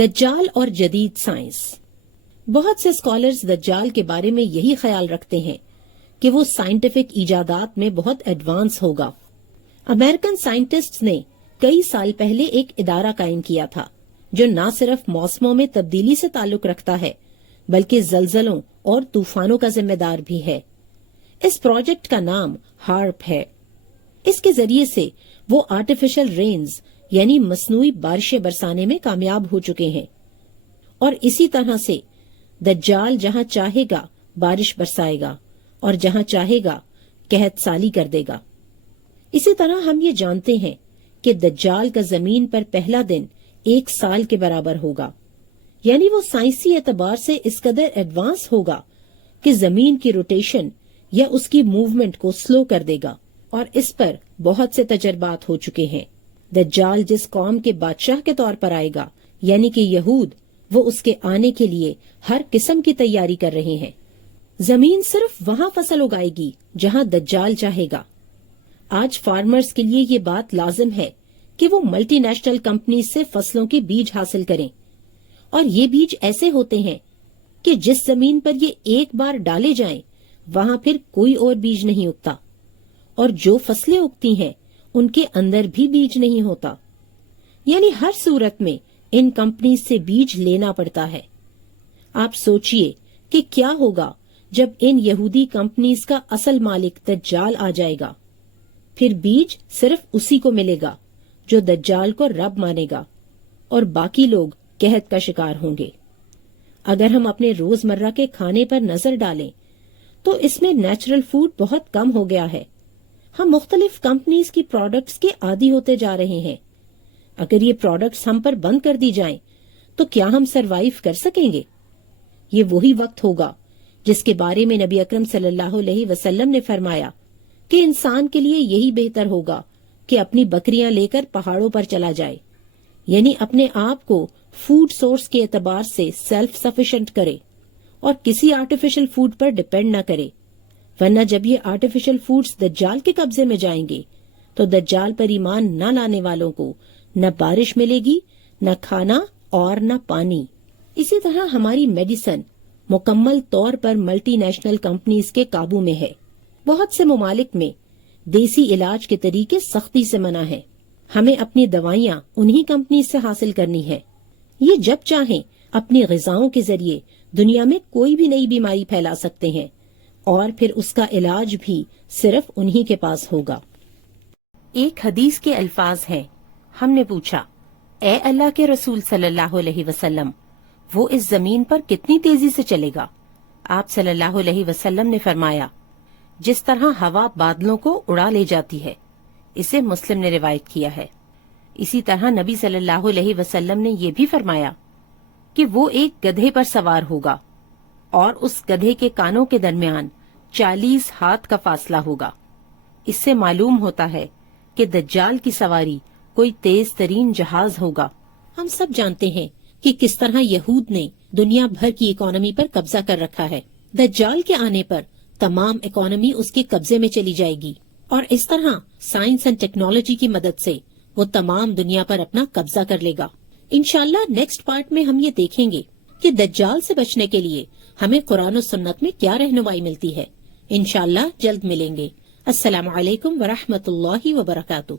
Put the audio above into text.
دجال اور جدید سائنس. بہت سے اسکالرز دجال کے بارے میں یہی خیال رکھتے ہیں کہ وہ سائنٹیفک ایجادات میں بہت ایڈوانس ہوگا. امریکن سائنٹسٹس نے کئی سال پہلے ایک ادارہ قائم کیا تھا جو نہ صرف موسموں میں تبدیلی سے تعلق رکھتا ہے بلکہ زلزلوں اور طوفانوں کا ذمہ دار بھی ہے. اس پروجیکٹ کا نام ہارپ ہے. اس کے ذریعے سے وہ آرٹیفیشل رینز یعنی مصنوعی بارشیں برسانے میں کامیاب ہو چکے ہیں، اور اسی طرح سے دجال جہاں چاہے گا بارش برسائے گا اور جہاں چاہے گا قحط سالی کر دے گا. اسی طرح ہم یہ جانتے ہیں کہ دجال کا زمین پر پہلا دن 1 سال کے برابر ہوگا، یعنی وہ سائنسی اعتبار سے اس قدر ایڈوانس ہوگا کہ زمین کی روٹیشن یا اس کی موومنٹ کو سلو کر دے گا، اور اس پر بہت سے تجربات ہو چکے ہیں. دجال جس قوم کے بادشاہ کے طور پر آئے گا یعنی کہ یہود، وہ اس کے آنے کے لیے ہر قسم کی تیاری کر رہے ہیں. زمین صرف وہاں فصل اگائے گی جہاں دجال چاہے گا. آج فارمرز کے لیے یہ بات لازم ہے کہ وہ ملٹی نیشنل کمپنیز سے فصلوں کے بیج حاصل کریں، اور یہ بیج ایسے ہوتے ہیں کہ جس زمین پر یہ ایک بار ڈالے جائیں وہاں پھر کوئی اور بیج نہیں اگتا، اور جو فصلیں اگتی ہیں ان کے اندر بھی بیج نہیں ہوتا. یعنی ہر صورت میں ان کمپنیز سے بیج لینا پڑتا ہے. آپ سوچئے کہ کیا ہوگا جب ان یہودی کمپنیز کا اصل مالک دجال آ جائے گا. پھر بیج صرف اسی کو ملے گا جو دجال کو رب مانے گا، اور باقی لوگ قحط کا شکار ہوں گے. اگر ہم اپنے روزمرہ کے کھانے پر نظر ڈالیں تو اس میں نیچرل فوڈ بہت کم ہو گیا ہے. ہم مختلف کمپنیز کی پروڈکٹس کے عادی ہوتے جا رہے ہیں. اگر یہ پروڈکٹس ہم پر بند کر دی جائیں تو کیا ہم سروائیو کر سکیں گے؟ یہ وہی وقت ہوگا جس کے بارے میں نبی اکرم صلی اللہ علیہ وسلم نے فرمایا کہ انسان کے لیے یہی بہتر ہوگا کہ اپنی بکریاں لے کر پہاڑوں پر چلا جائے، یعنی اپنے آپ کو فوڈ سورس کے اعتبار سے سیلف سفیشینٹ کرے اور کسی آرٹیفیشل فوڈ پر ڈیپینڈ نہ کرے. ورنہ جب یہ آرٹیفیشل فوڈز دجال کے قبضے میں جائیں گے تو دجال پر ایمان نہ لانے والوں کو نہ بارش ملے گی، نہ کھانا اور نہ پانی. اسی طرح ہماری میڈیسن مکمل طور پر ملٹی نیشنل کمپنیز کے قابو میں ہے. بہت سے ممالک میں دیسی علاج کے طریقے سختی سے منع ہیں. ہمیں اپنی دوائیاں انہی کمپنیز سے حاصل کرنی ہے. یہ جب چاہیں اپنی غذاؤں کے ذریعے دنیا میں کوئی بھی نئی بیماری پھیلا سکتے ہیں، اور پھر اس کا علاج بھی صرف انہی کے پاس ہوگا. ایک حدیث کے الفاظ ہیں، ہم نے پوچھا، اے اللہ کے رسول صلی اللہ علیہ وسلم، وہ اس زمین پر کتنی تیزی سے چلے گا؟ آپ صلی اللہ علیہ وسلم نے فرمایا، جس طرح ہوا بادلوں کو اڑا لے جاتی ہے. اسے مسلم نے روایت کیا ہے. اسی طرح نبی صلی اللہ علیہ وسلم نے یہ بھی فرمایا کہ وہ ایک گدھے پر سوار ہوگا اور اس گدھے کے کانوں کے درمیان 40 ہاتھ کا فاصلہ ہوگا. اس سے معلوم ہوتا ہے کہ دجال کی سواری کوئی تیز ترین جہاز ہوگا. ہم سب جانتے ہیں کہ کس طرح یہود نے دنیا بھر کی اکانومی پر قبضہ کر رکھا ہے. دجال کے آنے پر تمام اکانومی اس کے قبضے میں چلی جائے گی، اور اس طرح سائنس اینڈ ٹیکنالوجی کی مدد سے وہ تمام دنیا پر اپنا قبضہ کر لے گا. انشاءاللہ نیکسٹ پارٹ میں ہم یہ دیکھیں گے کہ دجال سے بچنے کے لیے ہمیں قرآن و سنت میں کیا رہنمائی ملتی ہے. انشاءاللہ جلد ملیں گے. السلام علیکم ورحمۃ اللہ وبرکاتہ.